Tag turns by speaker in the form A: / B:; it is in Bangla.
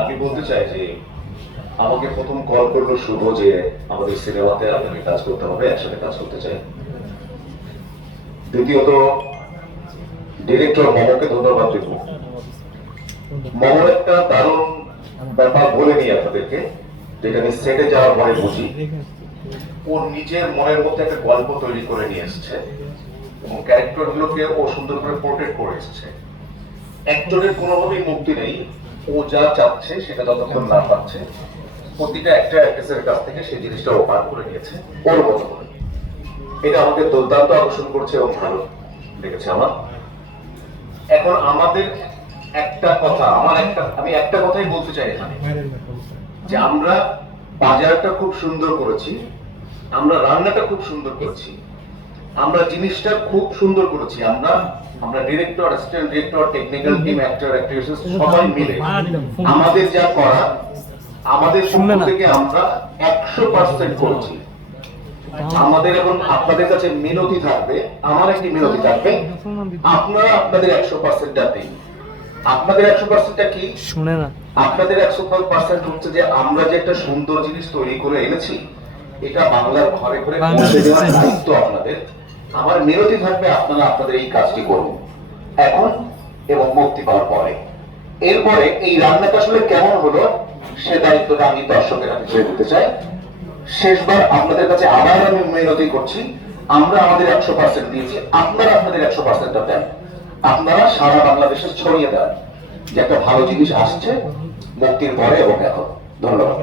A: আমি বলতে চাই যে আমাকে প্রথম কল করল শুভ যে আমাদের সিনেমাতে আপনাকে কাজ করতে হবে, একসাথে কাজ করতে চাই। দ্বিতীয়ত ডিরেক্টর মমকে ধন্যবাদ দেব। মমর একটা দারুণ ব্যাপার বলে নিই আপনাদেরকে, যেটা আমি সেটে যাওয়ার পরে বুঝি। ওর নিজের মনের মধ্যে একটা গল্প তৈরি করে নিয়ে এসেছে এবং ক্যারেক্টার গুলোকে ও সুন্দর করে পোর্ট্রেট করে এসেছে। একজনের কোনোভাবেই মুক্তি নেই। ও যা চাচ্ছে সেটা যতক্ষণ না পাচ্ছে, প্রতিটা একটা অ্যাক্ট্রেসের কাছ থেকে সেই জিনিসটা ও পার করে নিয়েছে, ওর মতো করে। এটা আমাকে দুর্দান্ত আকর্ষণ করছে এবং ভালো লেগেছে আমার। এখন আমাদের একটা কথা, আমার একটা, আমি একটা কথাই বলতে চাই এখানে। যে আমরা বাজারটা খুব সুন্দর করেছি, আমরা রান্নাটা খুব সুন্দর করেছি আমরা জিনিসটা খুব সুন্দর করেছি। আমরা আমরা director assistant director technical team actor actresses সবাই মিলে আমাদের যা করা আমাদের পক্ষ থেকে আমরা একশো পার্সেন্ট করছি। আমাদের এখন আপনাদের কাছে মিনতি থাকবে আমার একটি মিনতি থাকবে আপনারা আপনাদের একশো পার্সেন্টটা দিন। আপনাদের একশো পার্সেন্টটা কি?
B: শুনে না।
A: আপনাদের একশো পার্সেন্ট হচ্ছে যে আমরা যে একটা সুন্দর জিনিস তৈরি করে এনেছি এটা বাংলার ঘরে ঘরে পৌঁছে দেওয়ার দায়িত্ব আপনাদের। আমার মিনতি থাকবে, আপনারা আপনাদের এই কাজটি করুন এখন এবং মুক্তি পাওয়ার পরে। এরপরে এই রান্নাটা আসলে কেমন হলো, সে দায়িত্বটা আমি দর্শকের হাতে ছেড়ে দিতে চাই। শেষবার আপনাদের কাছে আবার আমি মিনতি করছি, আমরা আমাদের একশো পার্সেন্ট দিয়েছি, আপনারা আপনাদের একশো পার্সেন্টটা দেন। আপনারা সারা বাংলাদেশে ছড়িয়ে দেন, যে একটা ভালো জিনিস আসছে, মুক্তির পরে এবং এখন। ধন্যবাদ।